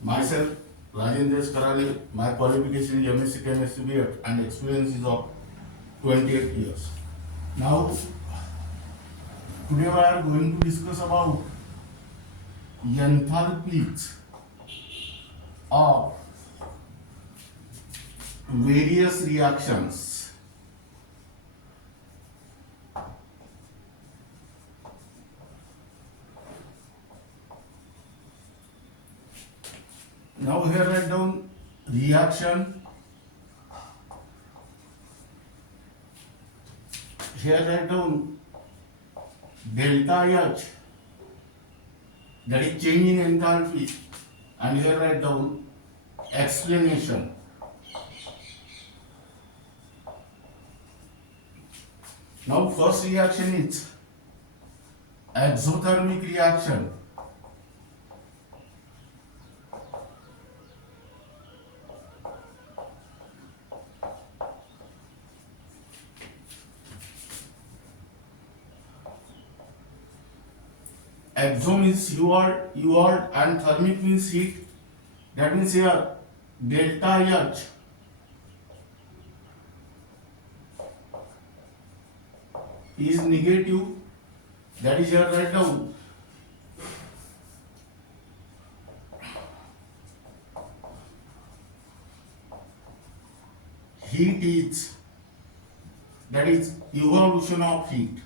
Myself, Rajendra Karale, my qualification is MSc Chemistry B.Ed and experience is of 28 years. Now, today we are going to discuss about enthalpies of various reactions. Now here write down reaction. Here write down delta H, that is change in enthalpy, and here write down explanation. Now first reaction is exothermic reaction. Exo means UR and thermic means heat. That means here delta H is negative. That is here write down heat is, that is evolution of heat.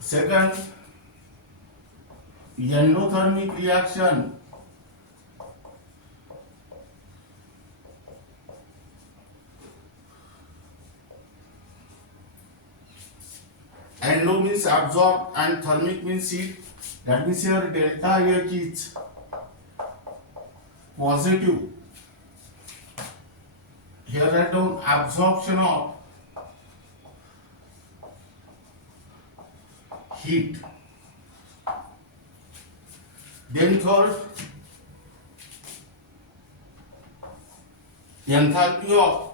Second, endothermic reaction. Endo means absorb and thermic means heat. That means here delta H is positive. Here write down absorption of heat. Then third, enthalpy of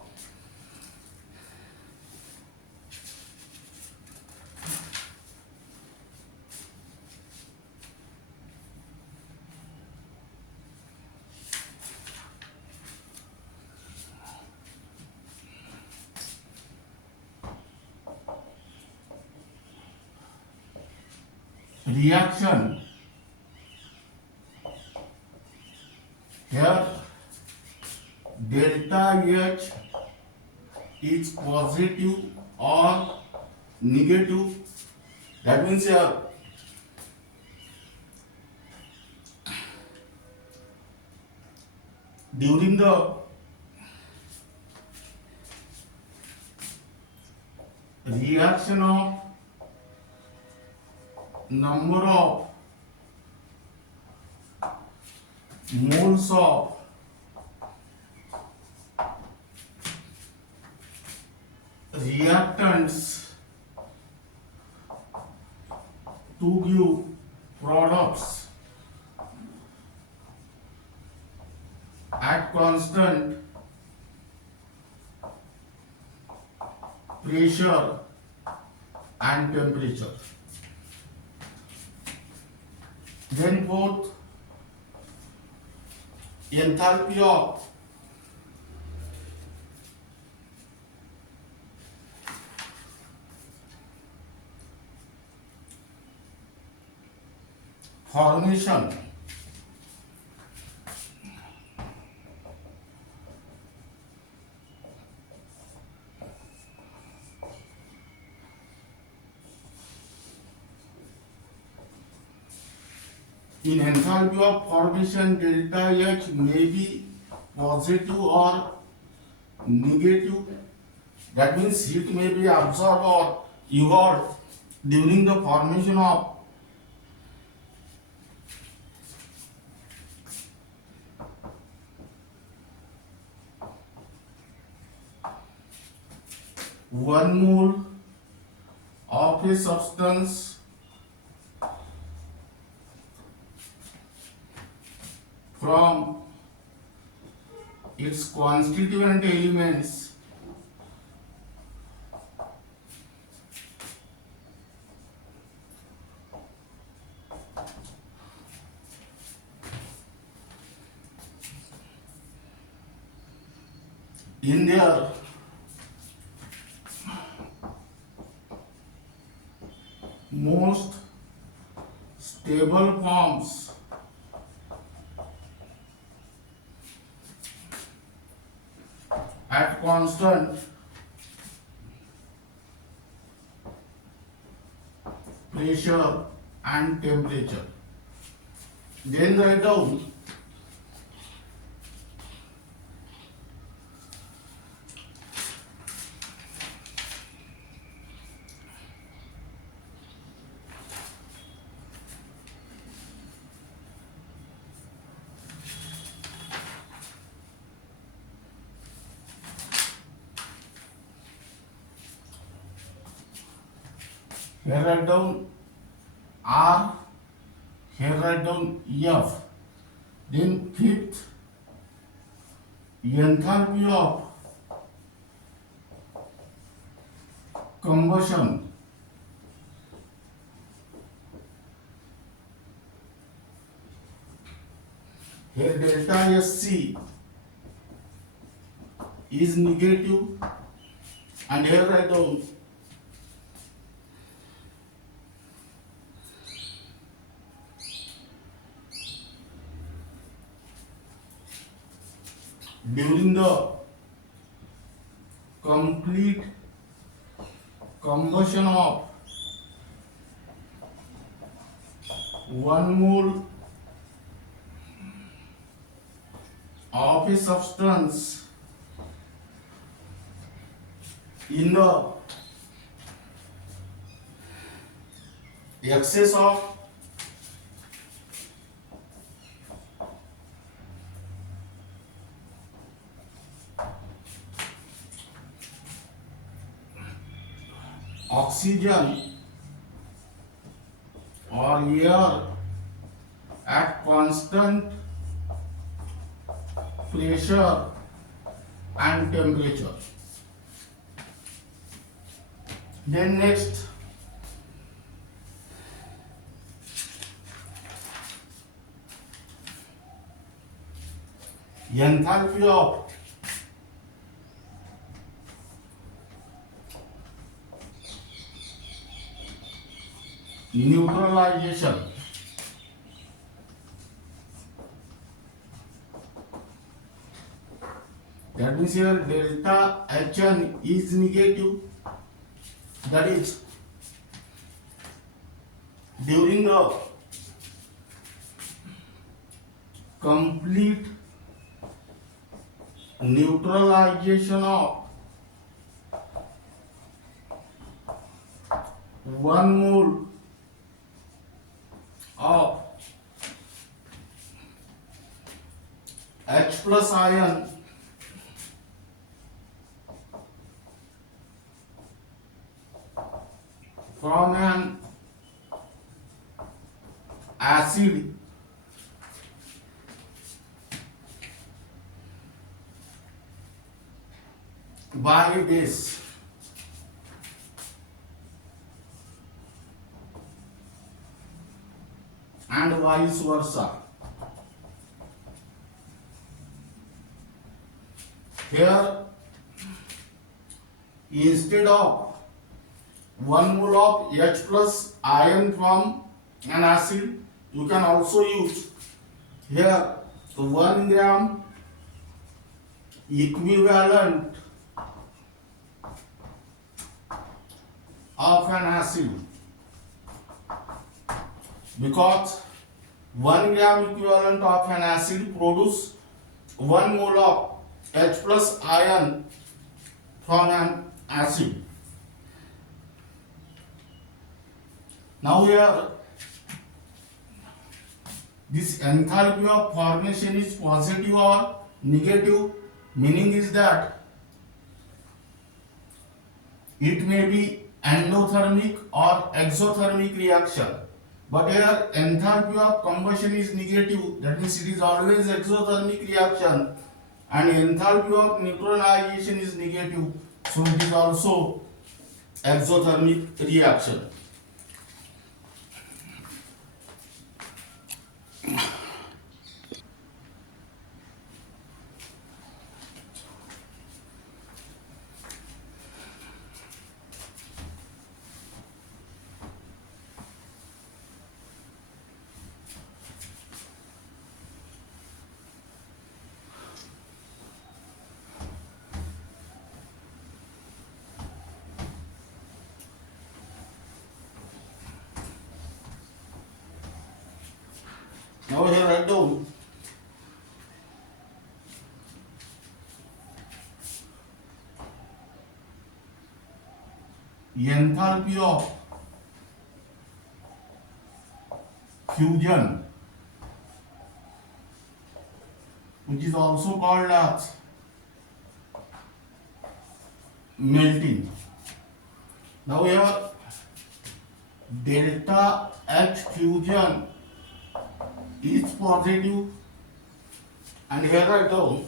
reaction. Here delta H is positive or negative. That means here during the reaction of number of moles of reactants to give products at constant pressure and temperature. Then fourth, enthalpy of formation. In enthalpy of formation, delta H may be positive or negative. That means heat may be absorbed or evolved during the formation of one mole of a substance from its constituent elements in their most stable forms at constant pressure and temperature. Then write down here write down R, here write down F. Then fifth, enthalpy of combustion here delta SC is negative, and here write down during the complete combustion of 1 mole of a substance in the excess of oxygen or air at constant pressure and temperature. Then next, enthalpy of neutralization. That means here delta Hn is negative. That is, during the complete neutralization of 1 mole of H plus ion from an acid by base and vice versa. Here, instead of 1 mole of H plus ion from an acid, you can also use here 1 gram equivalent of an acid, because 1 gram equivalent of an acid produce 1 mole of H plus ion from an acid. Now here this enthalpy of formation is positive or negative, meaning is that it may be endothermic or exothermic reaction. But here enthalpy of combustion is negative, that means it is always exothermic reaction, and enthalpy of neutralization is negative, so it is also exothermic reaction. Now here write down enthalpy of fusion, which is also called as melting. Now here delta H fusion is positive, and here write down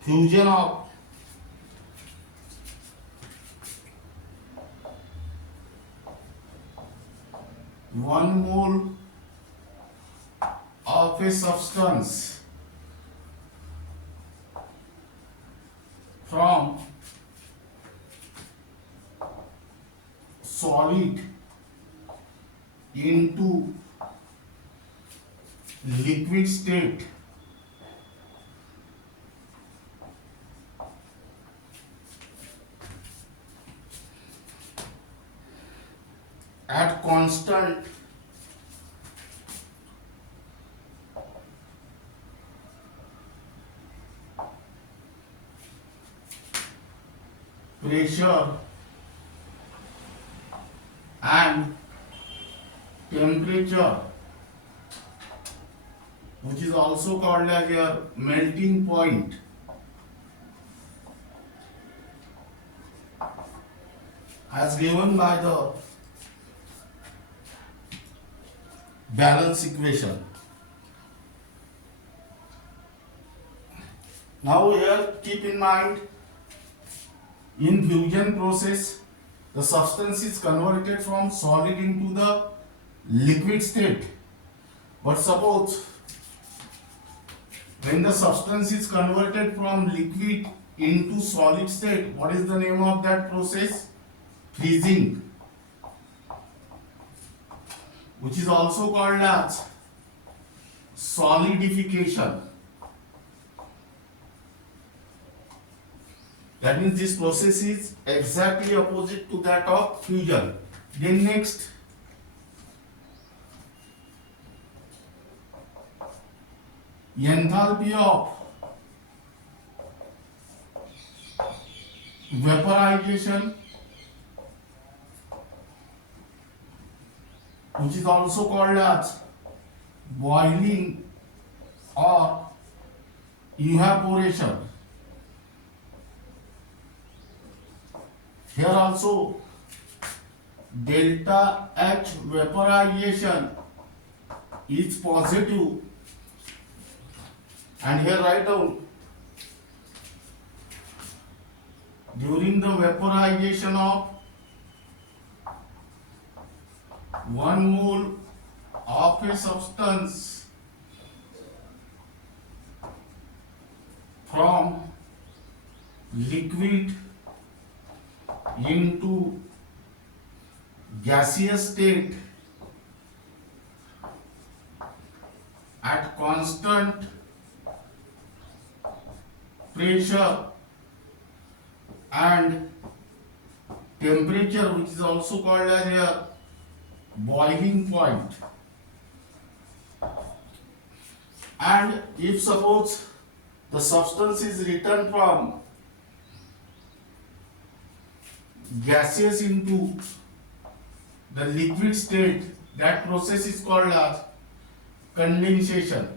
fusion of one mole of a substance from solid into liquid state at constant pressure and temperature, which is also called as your melting point, as given by the balance equation. Now here keep in mind, in fusion process the substance is converted from solid into the liquid state. But suppose when the substance is converted from liquid into solid state, what is the name of that process? Freezing, which is also called as solidification. That means this process is exactly opposite to that of fusion. Then next, enthalpy of vaporization, which is also called as boiling or evaporation. Here also delta H vaporization is positive, and here write down during the vaporization of 1 mole of a substance from liquid into gaseous state at constant pressure and temperature, which is also called as a boiling point. And if suppose the substance is returned from gaseous into the liquid state, that process is called as condensation.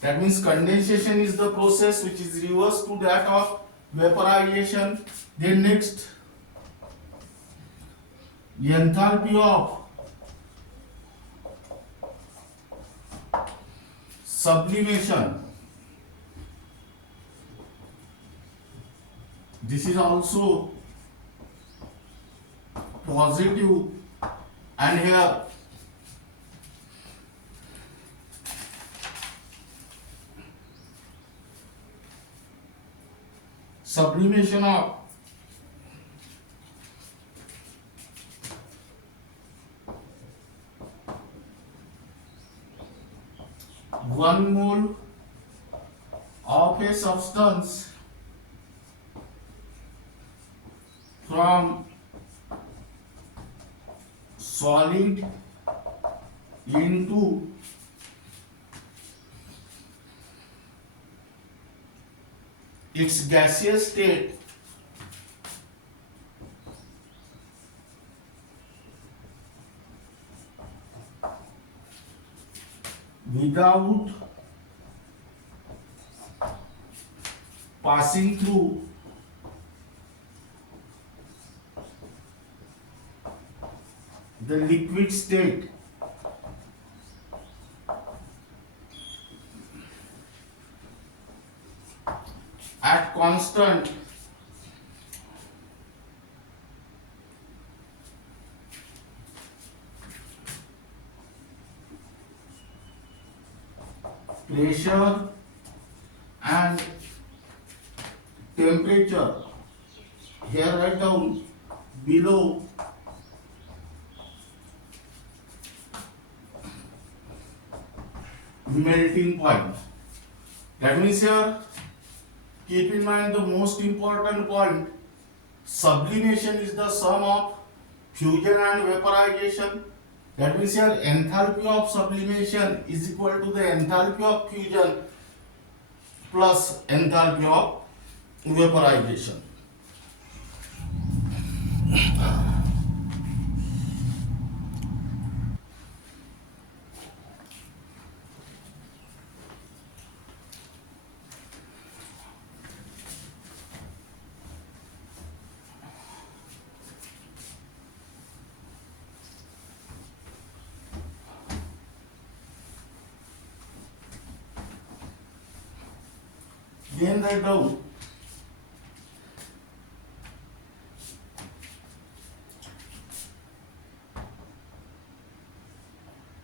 That means condensation is the process which is reverse to that of vaporization. Then next, the enthalpy of sublimation. This is also positive, and here sublimation of one mole of a substance from solid into its gaseous state without passing through the liquid state at constant pressure and temperature. Here write down below melting point. That means here keep in mind the most important point. Sublimation is the sum of fusion and vaporization. That means here enthalpy of sublimation is equal to the enthalpy of fusion plus enthalpy of vaporization. Then write down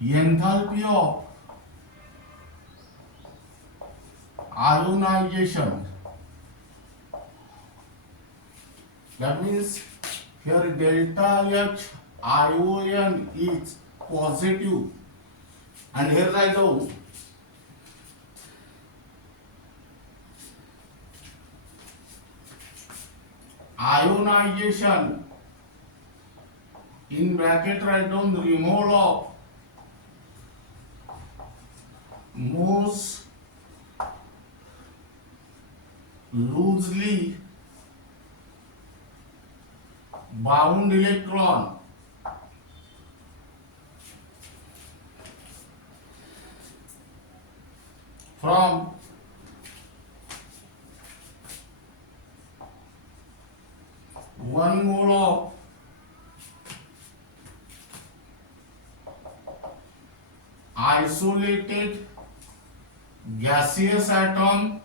enthalpy of ionization. That means here delta H ion is positive, and here write down ionization in bracket write down the removal of most loosely bound electron from one mole of isolated gaseous atom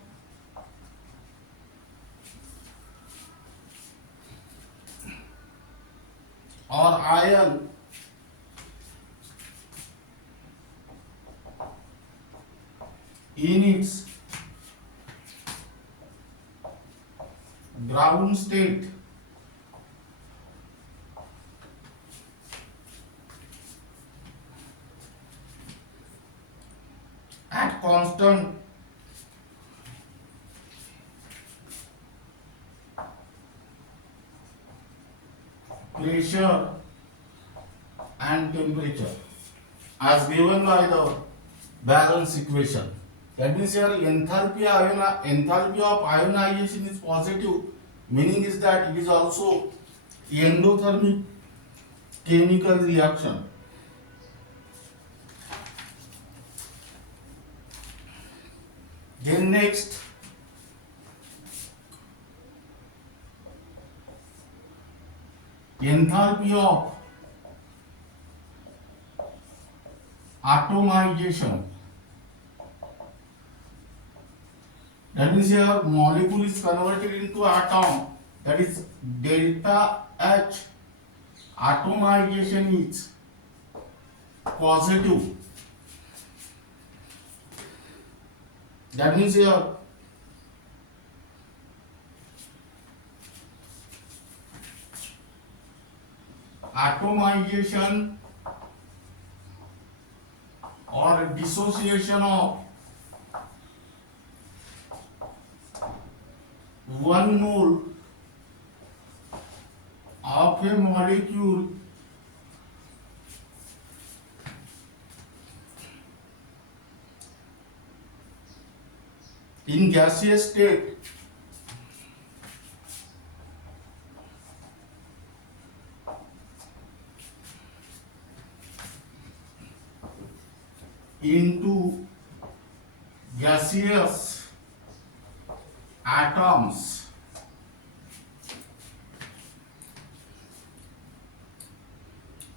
or ion in its ground state at constant pressure and temperature as given by the balance equation. That means here enthalpy of ionization is positive, meaning is that it is also endothermic chemical reaction. Then next, enthalpy of atomization. That means here molecule is converted into atom, that is delta H atomization is positive. That means here atomization or dissociation of one mole of a molecule in gaseous state into gaseous atoms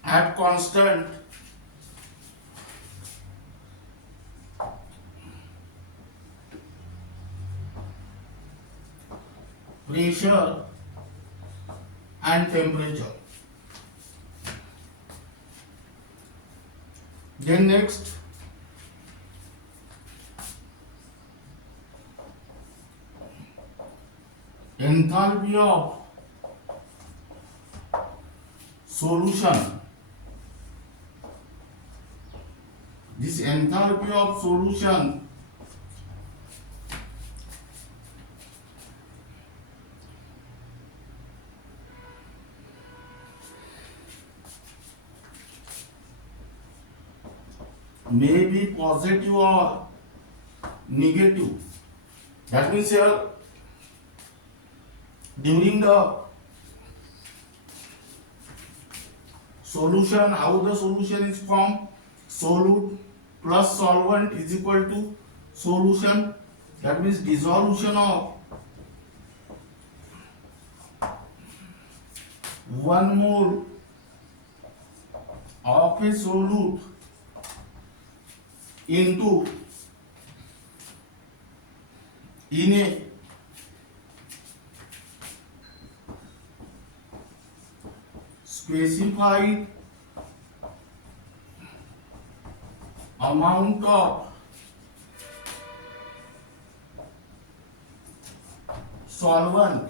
at constant pressure and temperature. Then next, enthalpy of solution. This enthalpy of solution may be positive or negative. That means here during the solution, how the solution is formed, solute plus solvent is equal to solution. That means dissolution of 1 mole of a solute into in a specified amount of solvent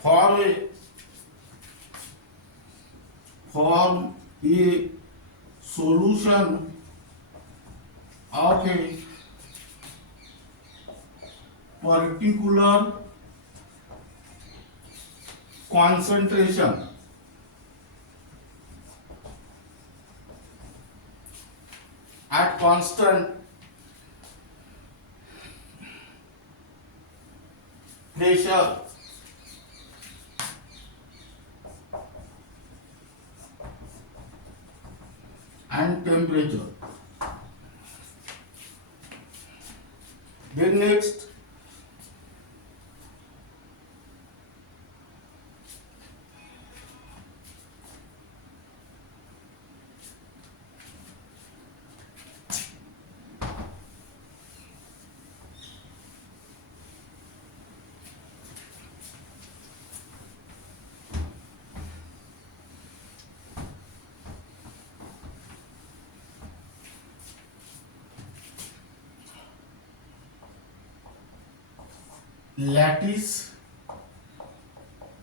for a solution of a particular concentration at constant pressure and temperature. Then next, lattice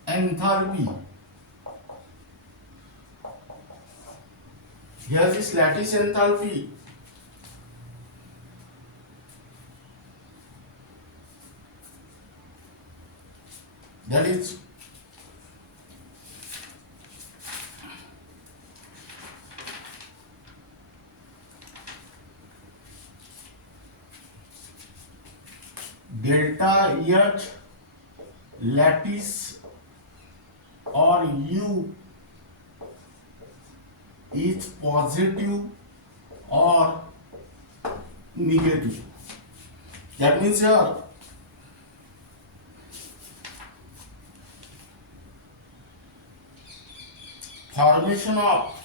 enthalpy. Here is lattice enthalpy. That is delta H lattice or U is positive or negative. That means here formation of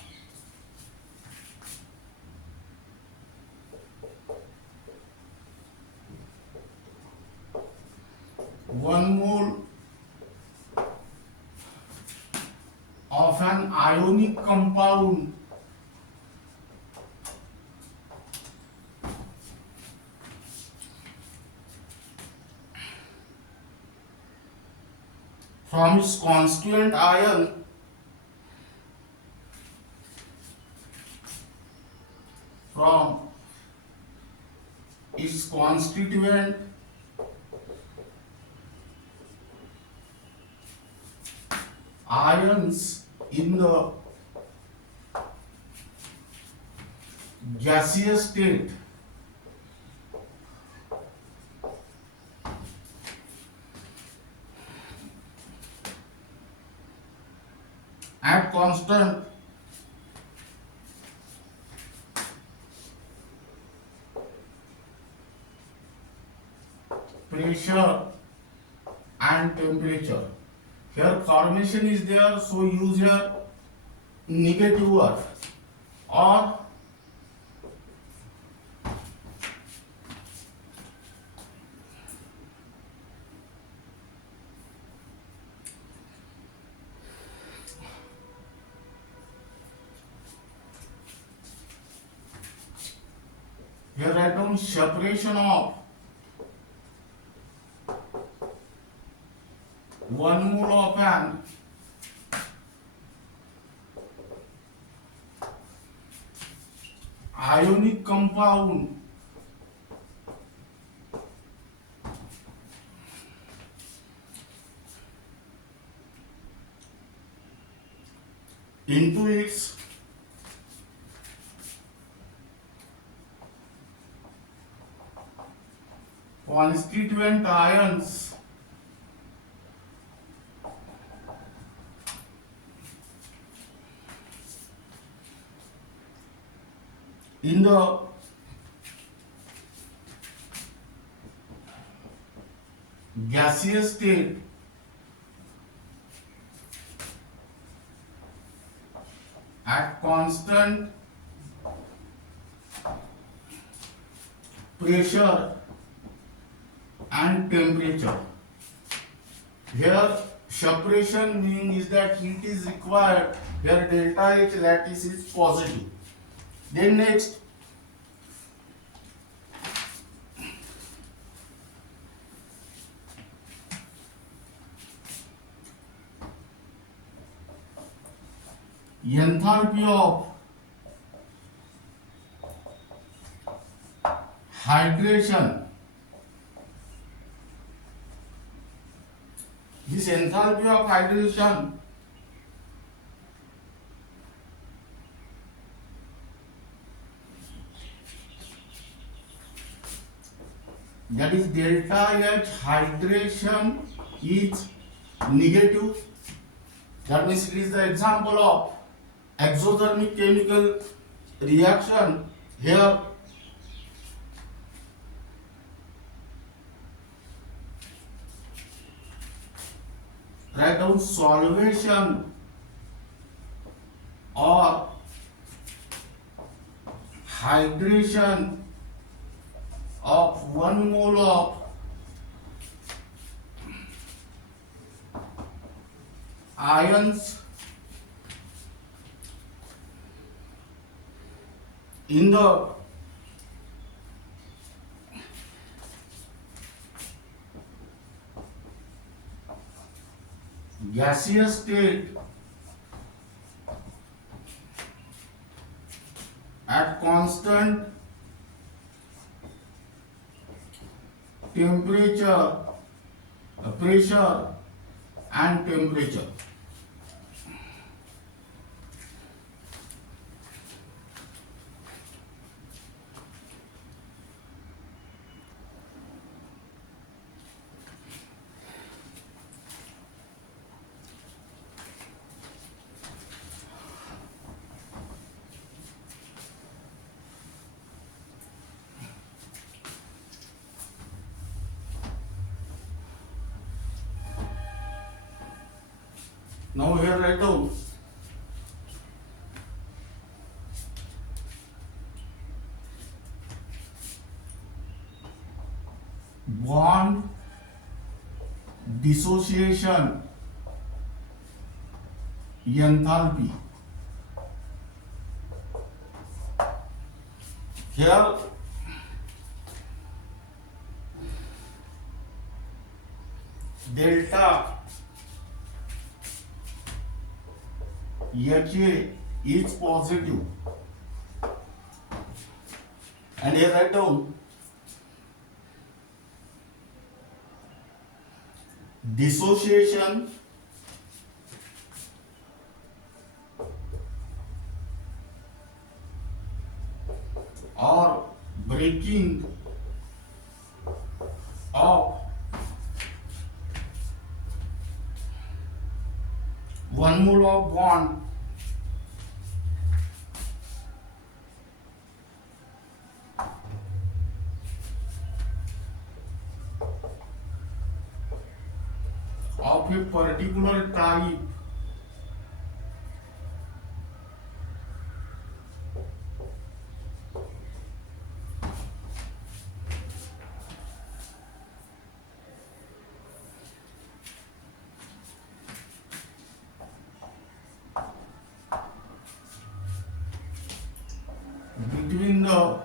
one mole of an ionic compound from its constituent ion from its constituent ions in the gaseous state at constant pressure and temperature. Here formation is there, so use here negative word, or here write down separation of 1 mole of an ionic compound into its constituent ions in the gaseous state at constant pressure and temperature. Here separation means that heat is required. Here delta H lattice is positive. Then next, enthalpy of hydration. This enthalpy of hydration that is delta H hydration is negative. That means it is the example of exothermic chemical reaction. Here write down solvation or hydration of 1 mole of ions in the gaseous state at constant temperature, pressure and temperature. Now here write down bond dissociation enthalpy. Here delta HA is positive, and here write down dissociation or breaking of one mole of bond of a particular type between the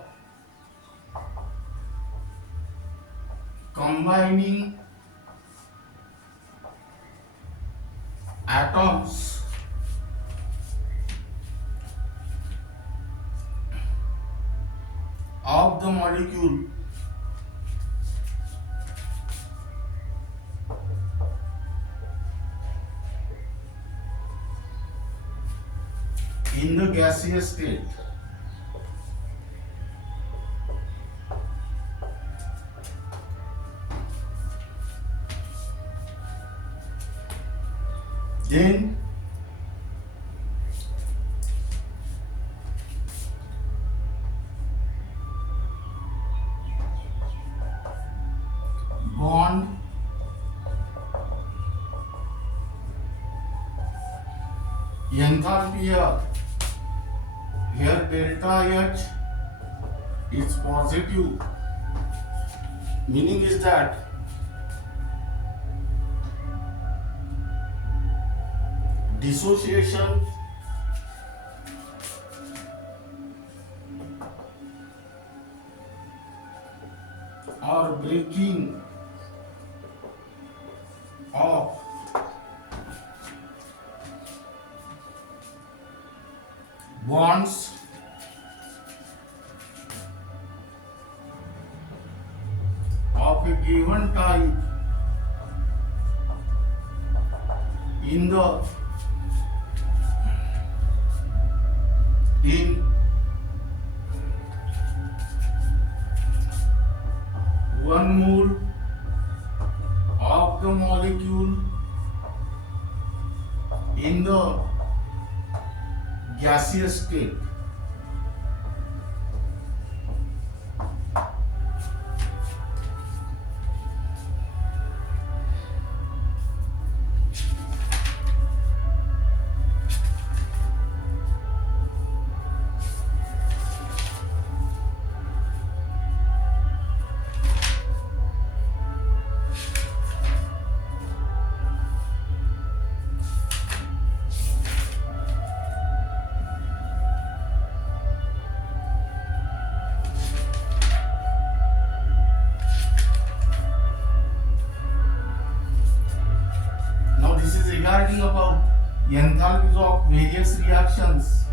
combining atoms of the molecule in the gaseous state. Then bond enthalpy here delta H is positive, meaning is that dissociation or breaking of bonds of a given type in one mole of the molecule in the gaseous state. Regarding about enthalpies of various reactions,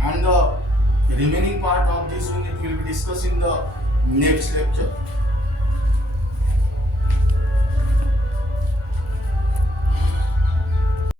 and the remaining part of this unit will be discussed in the next lecture.